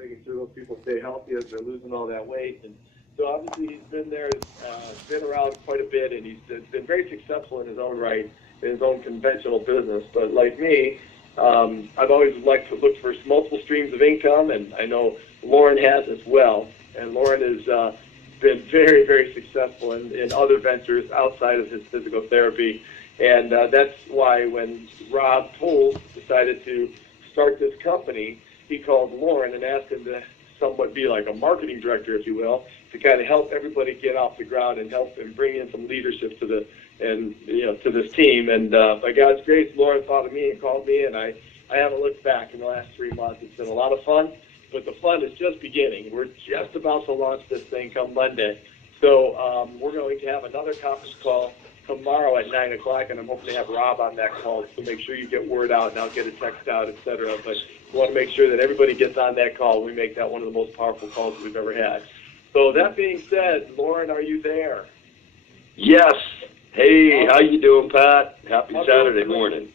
making sure those people stay healthy as they're losing all that weight. And so obviously he's been there, been around quite a bit, and he's been very successful in his own right, in his own conventional business. But like me, I've always liked to look for multiple streams of income, and I know Lauren has as well. And Lauren has been very, very successful in other ventures outside of his physical therapy. And that's why when Rob Toles decided to start this company, he called Lauren and asked him to somewhat be like a marketing director, if you will, to kind of help everybody get off the ground and help and bring in some leadership to to this team. And by God's grace, Lauren thought of me and called me, and I haven't looked back in the last 3 months. It's been a lot of fun, but the fun is just beginning. We're just about to launch this thing come Monday. So we're going to have another conference call tomorrow at 9 o'clock, and I'm hoping to have Rob on that call to make sure you get word out, and I'll get a text out, et cetera. But we want to make sure that everybody gets on that call. We make that one of the most powerful calls we've ever had. So that being said, Lauren, are you there? Yes. Hey, how you doing, Pat? Happy Saturday morning.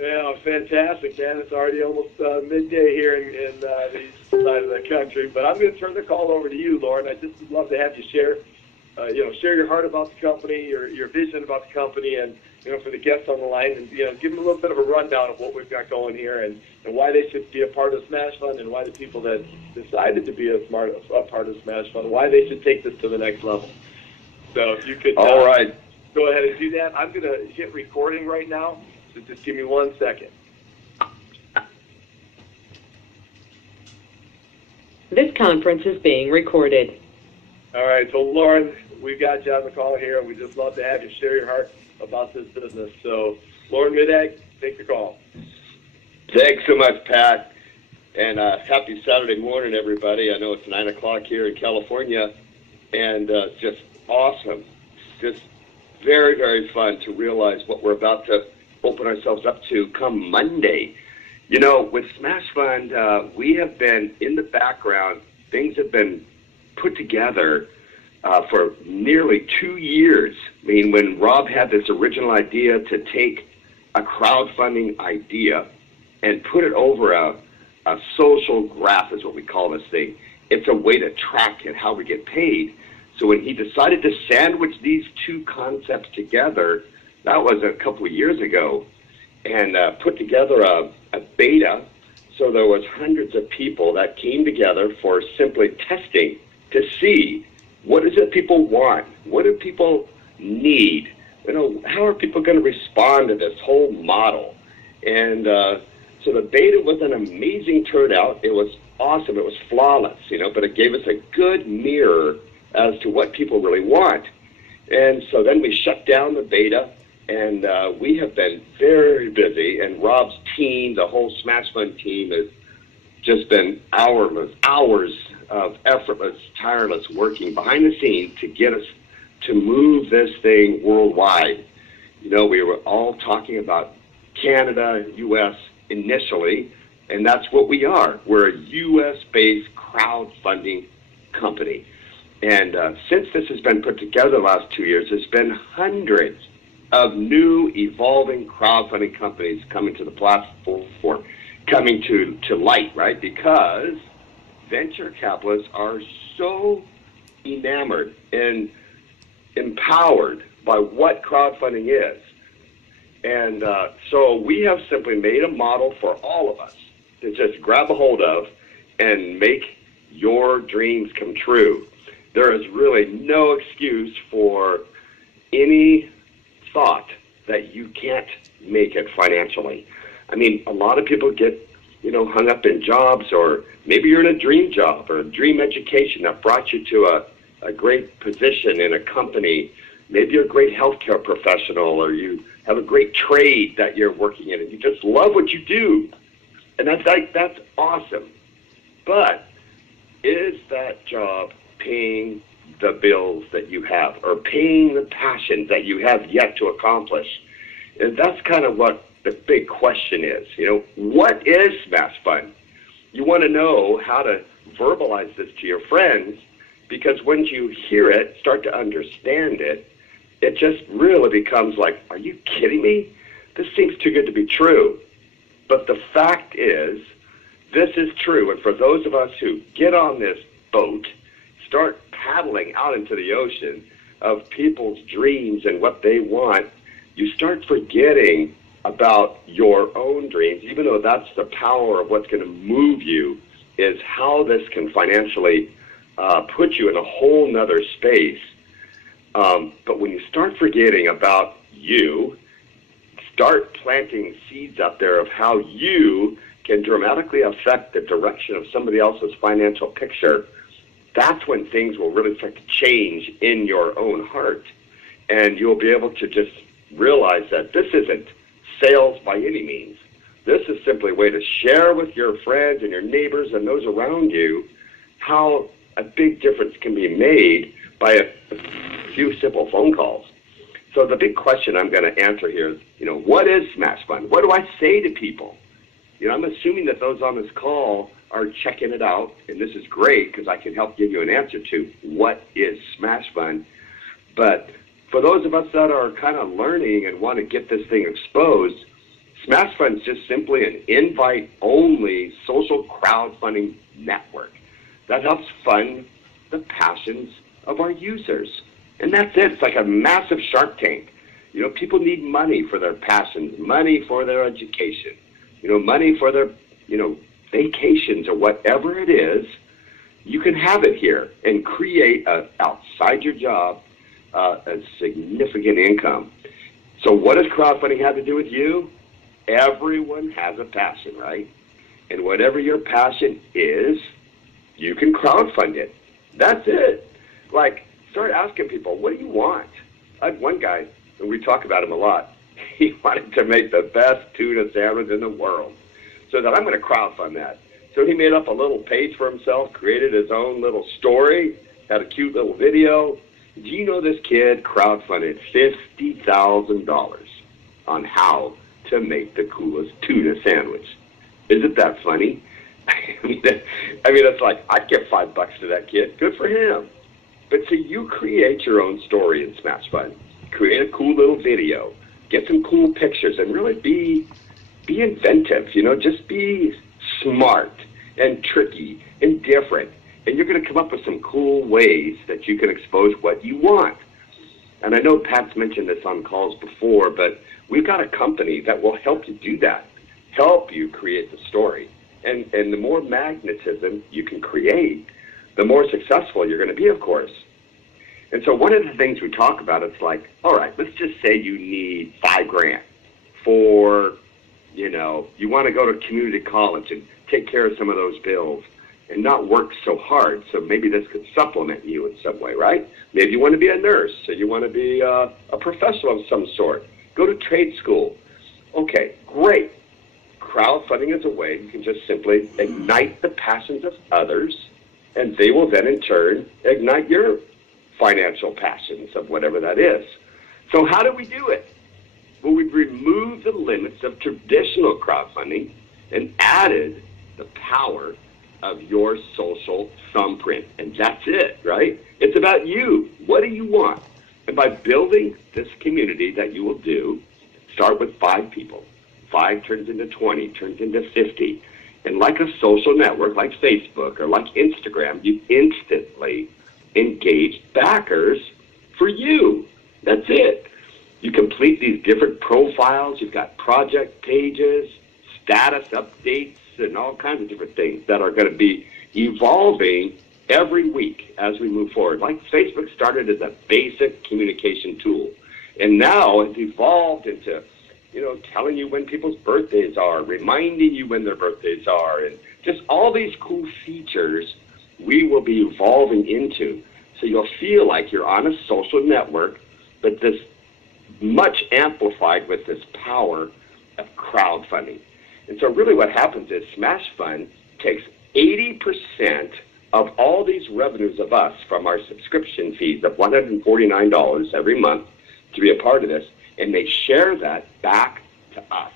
Yeah, fantastic, man. It's already almost midday here in the east side of the country. But I'm going to turn the call over to you, Lauren. I just would love to have you share your heart about the company, your vision about the company, and for the guests on the line, and give them a little bit of a rundown of what we've got going here, and why they should be a part of Smashfund, and why the people that decided to be a part of Smashfund, why they should take this to the next level. So if you could, all right, go ahead and do that. I'm going to hit recording right now, so just give me 1 second. This conference is being recorded. All right, so Lauren, we've got you on the call here, and we just love to have you share your heart about this business. So, Lauren Midag, take the call. Thanks so much, Pat, and happy Saturday morning, everybody. I know it's 9 o'clock here in California, and just awesome. Just very, very fun to realize what we're about to open ourselves up to come Monday. With Smashfund, we have been in the background. Things have been put together for nearly 2 years. I mean, when Rob had this original idea to take a crowdfunding idea and put it over a social graph is what we call this thing. It's a way to track and how we get paid. So when he decided to sandwich these two concepts together, that was a couple of years ago, and put together a beta. So there was hundreds of people that came together for simply testing to see what is it people want, what do people need, how are people going to respond to this whole model. And so the beta was an amazing turnout. It was awesome. It was flawless, but it gave us a good mirror as to what people really want. And so then we shut down the beta, and we have been very busy, and Rob's team, the whole Smashfund team, has just been hours of effortless, tireless working behind the scenes to get us to move this thing worldwide. We were all talking about Canada, U.S. initially, and that's what we are. We're a U.S.-based crowdfunding company. And since this has been put together the last 2 years, there's been hundreds of new evolving crowdfunding companies coming to the platform, coming to light, right? Because venture capitalists are so enamored and empowered by what crowdfunding is. And so we have simply made a model for all of us to just grab a hold of and make your dreams come true. There is really no excuse for any thought that you can't make it financially. I mean, a lot of people get, hung up in jobs, or maybe you're in a dream job or a dream education that brought you to a great position in a company. Maybe you're a great healthcare professional, or you have a great trade that you're working in, and you just love what you do. And that's awesome. But is that job paying the bills that you have, or paying the passion that you have yet to accomplish? And that's kind of what the big question is. What is Smashfund? You want to know how to verbalize this to your friends, because when you hear it, start to understand it, it just really becomes like, are you kidding me? This seems too good to be true. But the fact is this is true. And for those of us who get on this boat, start paddling out into the ocean of people's dreams and what they want, you start forgetting about your own dreams, even though that's the power of what's going to move you, is how this can financially put you in a whole nother space. But when you start forgetting about you, start planting seeds out there of how you can dramatically affect the direction of somebody else's financial picture, that's when things will really start to change in your own heart. And you'll be able to just realize that this isn't sales by any means. This is simply a way to share with your friends and your neighbors and those around you how a big difference can be made by a few simple phone calls. So the big question I'm going to answer here is, what is Smashfund? What do I say to people? I'm assuming that those on this call are checking it out, and this is great because I can help give you an answer to what is Smashfund. But for those of us that are kind of learning and want to get this thing exposed, Smashfund is just simply an invite-only social crowdfunding network that helps fund the passions of our users. And that's it. It's like a massive Shark Tank. People need money for their passions, money for their education, money for their, vacations or whatever it is. You can have it here and create outside your job a significant income. So what does crowdfunding have to do with you? Everyone has a passion, right? And whatever your passion is, you can crowdfund it. That's it. Like, start asking people, what do you want? I had one guy, and we talk about him a lot. He wanted to make the best tuna sandwich in the world. So that I'm going to crowdfund that. So he made up a little page for himself, created his own little story, had a cute little video. Do you know this kid crowdfunded $50,000 on how to make the coolest tuna sandwich? Isn't that funny? I mean, it's like, I'd give $5 to that kid. Good for him. But so you create your own story in Smashfund. Create a cool little video. Get some cool pictures and really be inventive. Just be smart and tricky and different. And you're going to come up with some cool ways that you can expose what you want. And I know Pat's mentioned this on calls before, but we've got a company that will help you do that, help you create the story. And the more magnetism you can create, the more successful you're going to be, of course. And so one of the things we talk about, it's like, all right, let's just say you need $5,000 for, you want to go to community college and take care of some of those bills and not work so hard. So maybe this could supplement you in some way, right? Maybe you want to be a nurse, so you want to be a professional of some sort. Go to trade school. Okay, great. Crowdfunding is a way you can just simply ignite the passions of others, and they will then in turn ignite your financial passions of whatever that is. So how do we do it? Well, we've removed the limits of traditional crowdfunding and added the power of your social thumbprint. And that's it, right? It's about you. What do you want? And by building this community that you will do, start with 5 people. 5 turns into 20, turns into 50. And like a social network like Facebook or like Instagram, you instantly engage backers for you. That's it. You complete these different profiles. You've got project pages, status updates, and all kinds of different things that are going to be evolving every week as we move forward. Like Facebook started as a basic communication tool, and now it's evolved into, telling you when people's birthdays are, reminding you when their birthdays are, and just all these cool features we will be evolving into. So you'll feel like you're on a social network, but this much amplified with this power of crowdfunding. And so really what happens is Smashfund takes 80% of all these revenues of us from our subscription fees of $149 every month to be a part of this, and they share that back to us.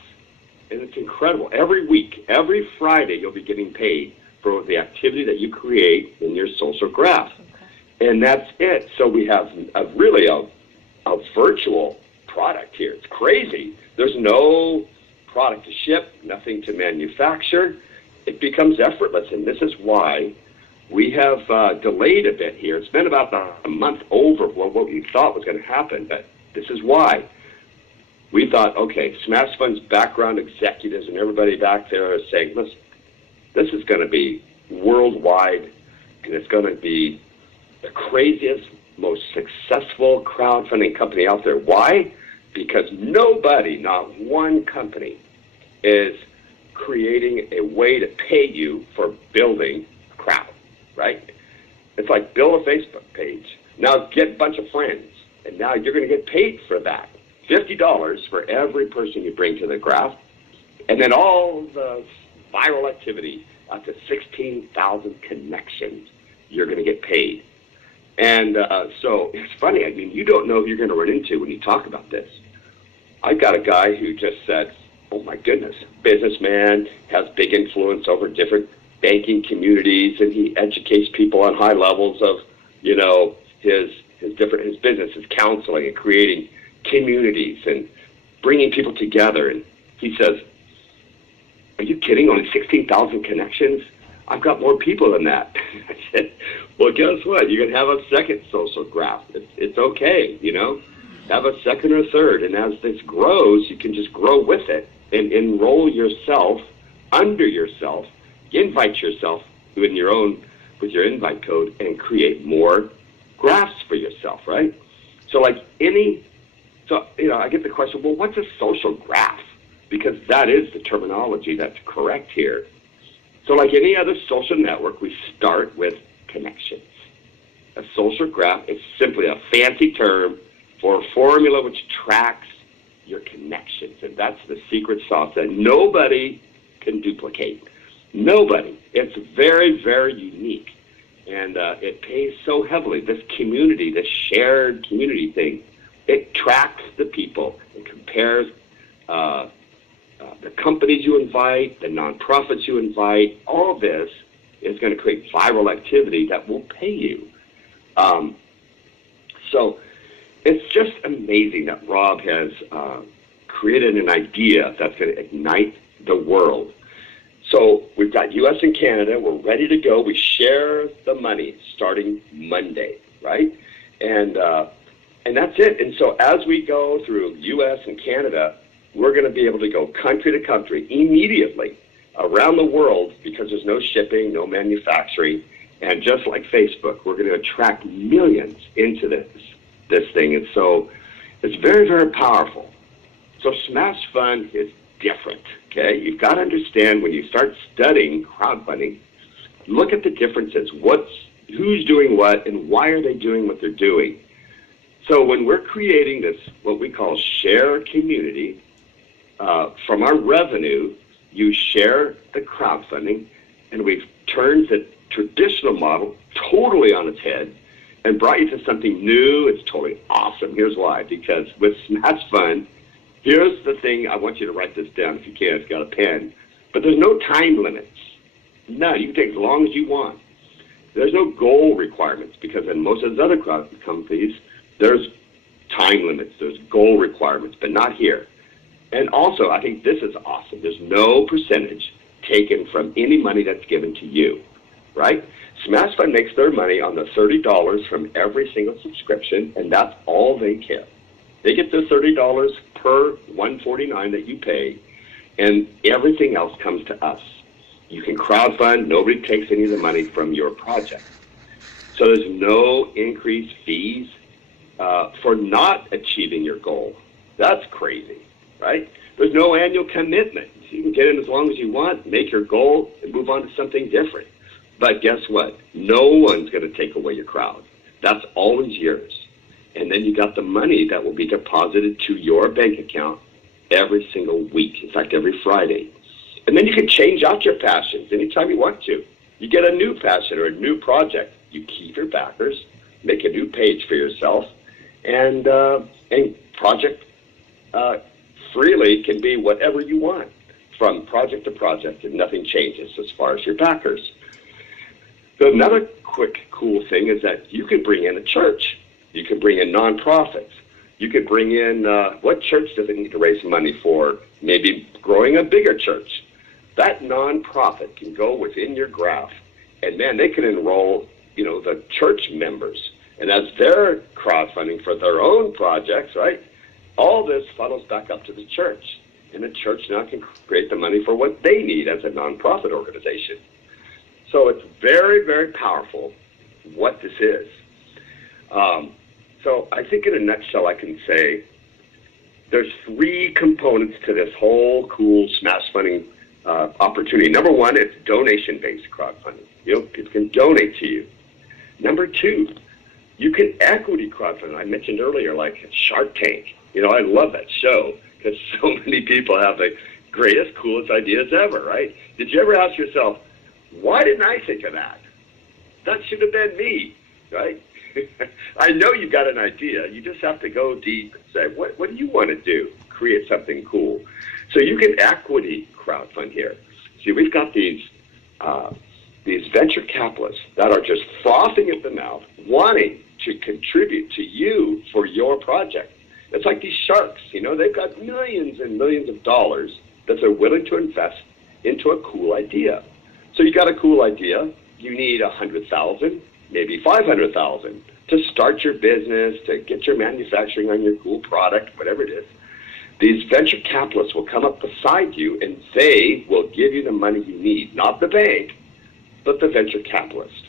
And it's incredible. Every week, every Friday, you'll be getting paid for the activity that you create in your social graph. Okay. And that's it. So we have really a virtual product here. It's crazy. There's no product to ship, nothing to manufacture. it becomes effortless. And this is why we have delayed a bit here. It's been about a month over what we thought was going to happen, but this is why. We thought, okay, Smashfund's background executives and everybody back there is saying, listen, this is going to be worldwide, and it's going to be the craziest, most successful crowdfunding company out there. Why? Because nobody, not one company, is creating a way to pay you for building a crowd, right? It's like build a Facebook page. Now get a bunch of friends, and now you're going to get paid for that. $50 for every person you bring to the graph, and then all the viral activity, up to 16,000 connections, you're going to get paid. And so it's funny. I mean, you don't know who you're going to run into when you talk about this. I've got a guy who just said, oh, my goodness, businessman, has big influence over different banking communities, and he educates people on high levels of, you know, his business, his counseling and creating communities and bringing people together. And he says, are you kidding? Only 16,000 connections? I've got more people than that. I said, well, guess what? You can have a second social graph. It's okay, you know? Have a second or third. And as this grows, you can just grow with it and enroll yourself under yourself, invite yourself with your invite code, and create more graphs for yourself, right? So I get the question, well, what's a social graph? Because that is the terminology that's correct here. So like any other social network, we start with connections. A social graph is simply a fancy term for a formula which tracks your connections. And that's the secret sauce that nobody can duplicate. Nobody. It's very, very unique. And it pays so heavily. This community, this shared community thing, it tracks the people. It compares the companies you invite, the nonprofits you invite. All of this is going to create viral activity that will pay you. So it's just amazing that Rob has created an idea that's going to ignite the world. So we've got U.S. and Canada. We're ready to go. We share the money starting Monday, right? And that's it. And so as we go through U.S. and Canada, we're going to be able to go country to country immediately around the world because there's no shipping, no manufacturing. And just like Facebook, we're going to attract millions into this thing. And so it's very, very powerful. So Smashfund is different, okay? You've got to understand when you start studying crowdfunding, look at the differences. Who's doing what, and why are they doing what they're doing? So when we're creating this, what we call share community, from our revenue, you share the crowdfunding, and we've turned the traditional model totally on its head and brought you to something new. It's totally awesome. Here's why. Because with Smashfund, here's the thing. I want you to write this down if you can. If you've got a pen. But there's no time limits. None. You can take as long as you want. There's no goal requirements because in most of those other crowdfunding companies, there's time limits. There's goal requirements, but not here. And also, I think this is awesome. There's no percentage taken from any money that's given to you, right? Smashfund makes their money on the $30 from every single subscription, and that's all they care. They get their $30 per $149 that you pay, and everything else comes to us. You can crowdfund. Nobody takes any of the money from your project. So there's no increased fees for not achieving your goal. That's crazy, right? There's no annual commitment. You can get in as long as you want, make your goal, and move on to something different. But guess what? No one's going to take away your crowd. That's always yours. And then you got the money that will be deposited to your bank account every single week. In fact, every Friday. And then you can change out your passions anytime you want to. You get a new passion or a new project. You keep your backers, make a new page for yourself, and project freely can be whatever you want from project to project, and nothing changes as far as your backers. So another quick cool thing is that you can bring in a church. You can bring in nonprofits. You could bring in, what church does it need to raise money for? Maybe growing a bigger church. that nonprofit can go within your graph, and man, they can enroll, the church members. And as they're crowdfunding for their own projects, right, all this funnels back up to the church. And the church now can create the money for what they need as a nonprofit organization. So it's very, very powerful what this is. So I think in a nutshell, I can say there's 3 components to this whole cool Smashfunding opportunity. Number 1, it's donation-based crowdfunding. People can donate to you. Number 2, you can equity crowdfund. I mentioned earlier, like Shark Tank. I love that show because so many people have the greatest, coolest ideas ever, right? Did you ever ask yourself, why didn't I think of that? That should have been me, right? I know you've got an idea. You just have to go deep and say, what do you want to do? Create something cool. So you can equity crowdfund here. See, we've got these venture capitalists that are just frothing at the mouth, wanting to contribute to you for your project. It's like these sharks, they've got millions and millions of dollars that they're willing to invest into a cool idea. So you got a cool idea, you need $100,000, maybe $500,000 to start your business, to get your manufacturing on your cool product, whatever it is. These venture capitalists will come up beside you and they will give you the money you need, not the bank, but the venture capitalist.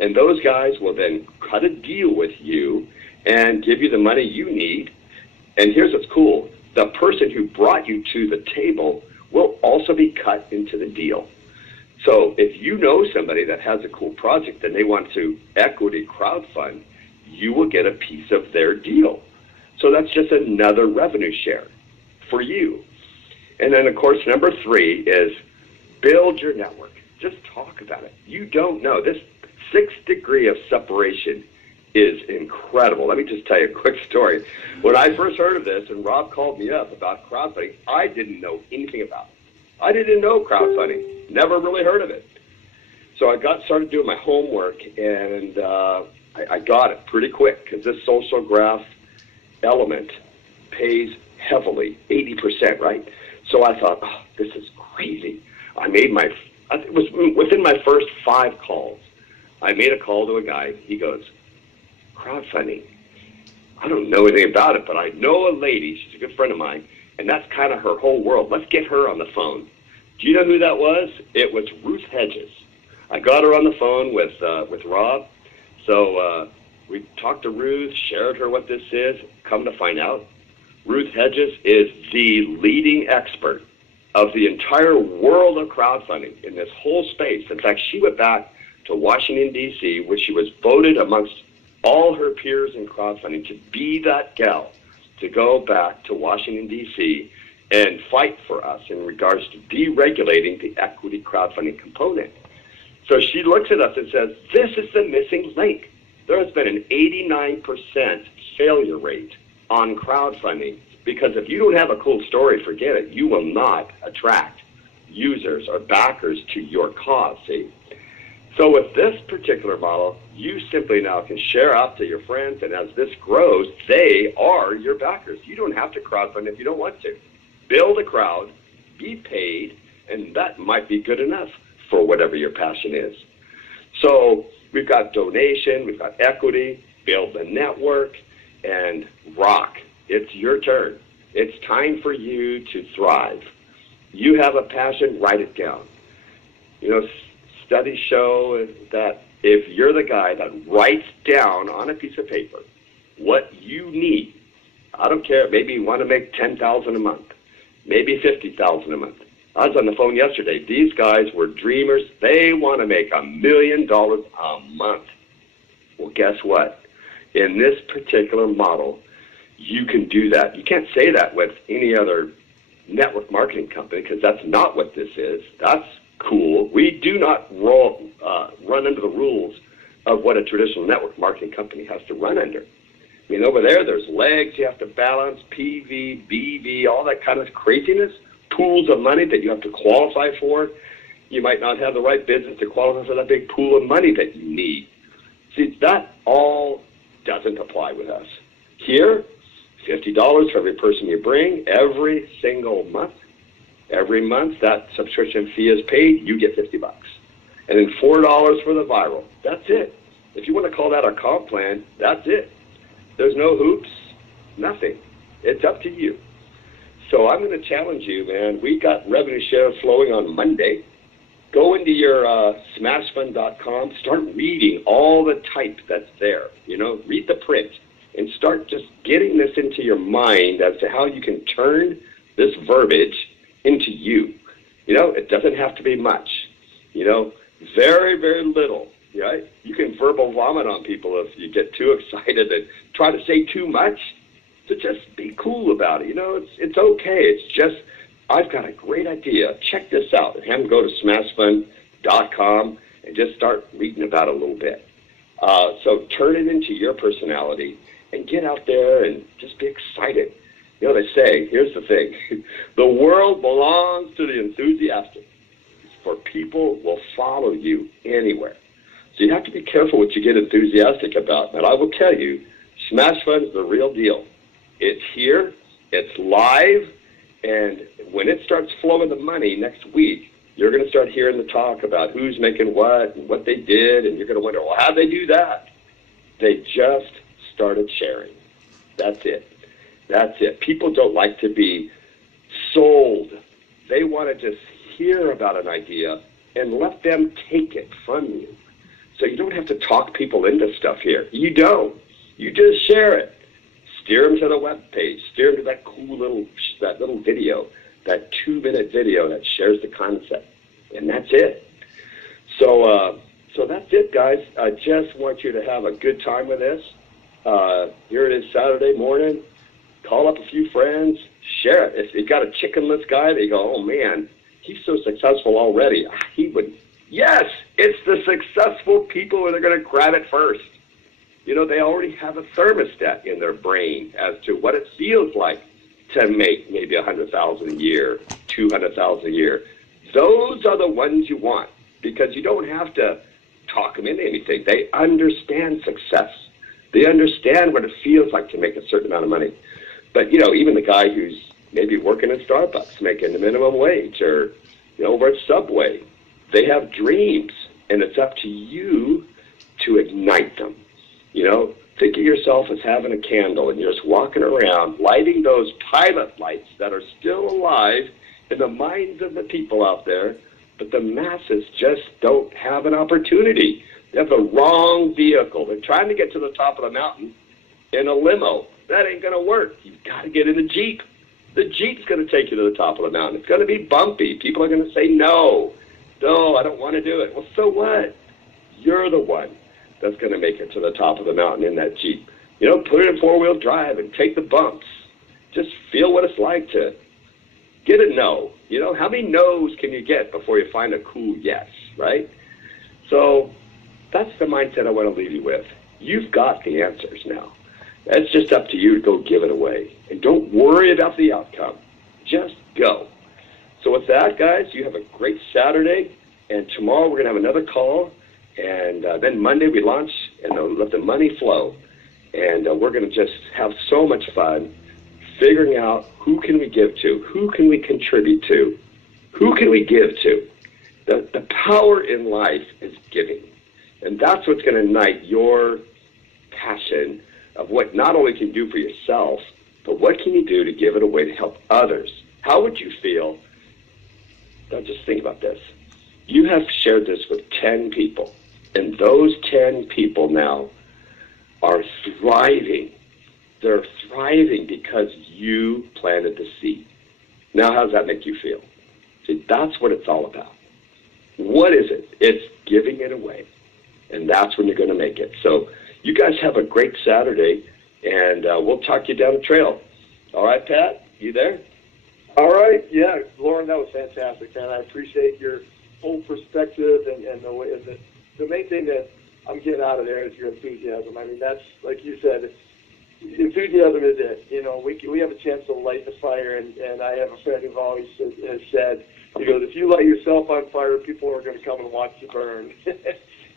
And those guys will then cut a deal with you and give you the money you need. And here's what's cool. The person who brought you to the table will also be cut into the deal. So if you know somebody that has a cool project and they want to equity crowdfund, you will get a piece of their deal. So that's just another revenue share for you. And then, of course, number 3 is build your network. Just talk about it. You don't know. This 6th degree of separation is incredible. Let me just tell you a quick story. When I first heard of this and Rob called me up about crowdfunding, I didn't know anything about it. I didn't know crowdfunding. Never really heard of it. So I started doing my homework, and I got it pretty quick because this social graph element pays heavily, 80%, right? So I thought, this is crazy. It was within my first 5 calls. I made a call to a guy. He goes, crowdfunding. I don't know anything about it, but I know a lady. She's a good friend of mine, and that's kind of her whole world. Let's get her on the phone. Do you know who that was? It was Ruth Hedges. I got her on the phone with Rob. So we talked to Ruth, shared her what this is. Come to find out, Ruth Hedges is the leading expert of the entire world of crowdfunding in this whole space. In fact, she went back to Washington, D.C., where she was voted amongst all her peers in crowdfunding to be that gal to go back to Washington, D.C., and fight for us in regards to deregulating the equity crowdfunding component. So she looks at us and says, this is the missing link. There has been an 89% failure rate on crowdfunding because if you don't have a cool story, forget it. You will not attract users or backers to your cause, see? So with this particular model, you simply now can share out to your friends, and as this grows, they are your backers. You don't have to crowdfund if you don't want to. Build a crowd, be paid, and that might be good enough for whatever your passion is. So we've got donation, we've got equity, build the network, and rock. It's your turn. It's time for you to thrive. You have a passion, write it down. Studies show that if you're the guy that writes down on a piece of paper what you need, I don't care, maybe you want to make $10,000 a month, maybe $50,000 a month. I was on the phone yesterday. These guys were dreamers. They want to make $1 million a month. Well, guess what? In this particular model, you can do that. You can't say that with any other network marketing company because that's not what this is. That's cool. We do not run under the rules of what a traditional network marketing company has to run under. I mean, over there's legs you have to balance, PV, BV, all that kind of craziness, pools of money that you have to qualify for. You might not have the right business to qualify for that big pool of money that you need. See, that all doesn't apply with us. Here, $50 for every person you bring every single month. Every month that subscription fee is paid, you get $50. And then $4 for the viral. That's it. If you want to call that a comp plan, that's it. There's no hoops, nothing. It's up to you. So I'm going to challenge you, man. We got revenue share flowing on Monday. Go into your smashfund.com, start reading all the type that's there. Read the print and start just getting this into your mind as to how you can turn this verbiage into you. It doesn't have to be much. Very, very little. Right? You can verbal vomit on people if you get too excited and try to say too much. So just be cool about it. It's okay. It's just, I've got a great idea. Check this out. And have them go to smashfund.com and just start reading about it a little bit. So turn it into your personality and get out there and just be excited. They say, here's the thing. The world belongs to the enthusiastic. For people will follow you anywhere. So you have to be careful what you get enthusiastic about. But I will tell you, Smashfund is the real deal. It's here, it's live, and when it starts flowing the money next week, you're going to start hearing the talk about who's making what and what they did, and you're going to wonder, well, how'd they do that? They just started sharing. That's it. That's it. People don't like to be sold. They want to just hear about an idea and let them take it from you. So you don't have to talk people into stuff here. You don't. You just share it. Steer them to the web page. Steer them to that cool little video, that 2-minute video that shares the concept. And that's it. So that's it, guys. I just want you to have a good time with this. Here it is Saturday morning. Call up a few friends. Share it. If you've got a chickenless guy, they go, oh, man, he's so successful already. He would. Yes, it's the successful people that are going to grab it first. They already have a thermostat in their brain as to what it feels like to make maybe $100,000 a year, $200,000 a year. Those are the ones you want because you don't have to talk them into anything. They understand success. They understand what it feels like to make a certain amount of money. But, even the guy who's maybe working at Starbucks, making the minimum wage, or, over at Subway, they have dreams, and it's up to you to ignite them. Think of yourself as having a candle, and you're just walking around, lighting those pilot lights that are still alive in the minds of the people out there, but the masses just don't have an opportunity. They have the wrong vehicle. They're trying to get to the top of the mountain in a limo. That ain't going to work. You've got to get in a Jeep. The Jeep's going to take you to the top of the mountain. It's going to be bumpy. People are going to say, no, I don't want to do it. Well, so what? You're the one that's going to make it to the top of the mountain in that Jeep. Put it in 4-wheel drive and take the bumps. Just feel what it's like to get a no. How many no's can you get before you find a cool yes, right? So that's the mindset I want to leave you with. You've got the answers now. It's just up to you to go give it away. And don't worry about the outcome. Just go. So with that, guys, you have a great Saturday. And tomorrow we're going to have another call. And then Monday we launch and let the money flow. And we're going to just have so much fun figuring out who can we give to, who can we contribute to, who can we give to. The power in life is giving. And that's what's going to ignite your passion of what not only can you do for yourself, but what can you do to give it away to help others? How would you feel? Now just think about this. You have shared this with 10 people, and those 10 people now are thriving. They're thriving because you planted the seed. Now, how does that make you feel? See, that's what it's all about. What is it? It's giving it away, and that's when you're going to make it. So you guys have a great Saturday, and we'll talk you down the trail. All right, Pat? You there? All right. Yeah, Lauren, that was fantastic, man. I appreciate your whole perspective and the way. The main thing that I'm getting out of there is your enthusiasm. I mean, that's, like you said, enthusiasm is it. We have a chance to light the fire, and I have a friend who always has said, he goes, if you light yourself on fire, people are going to come and watch you burn.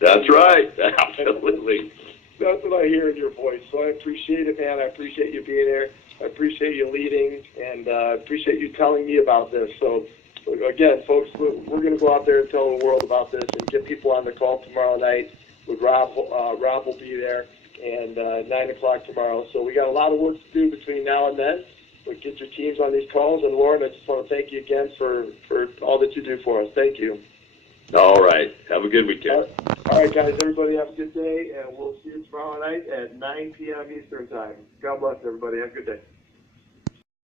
That's right. Absolutely. That's what I hear in your voice. So I appreciate it, man. I appreciate you being there. I appreciate you leading, and I appreciate you telling me about this. So again, folks, we're going to go out there and tell the world about this and get people on the call tomorrow night. With Rob, Rob will be there, and 9 o'clock tomorrow. So we got a lot of work to do between now and then. But get your teams on these calls. And Lauren, I just want to thank you again for all that you do for us. Thank you. All right. Have a good weekend. All right, guys. Everybody have a good day, and we'll see you tomorrow night at 9 p.m. Eastern Time. God bless everybody. Have a good day.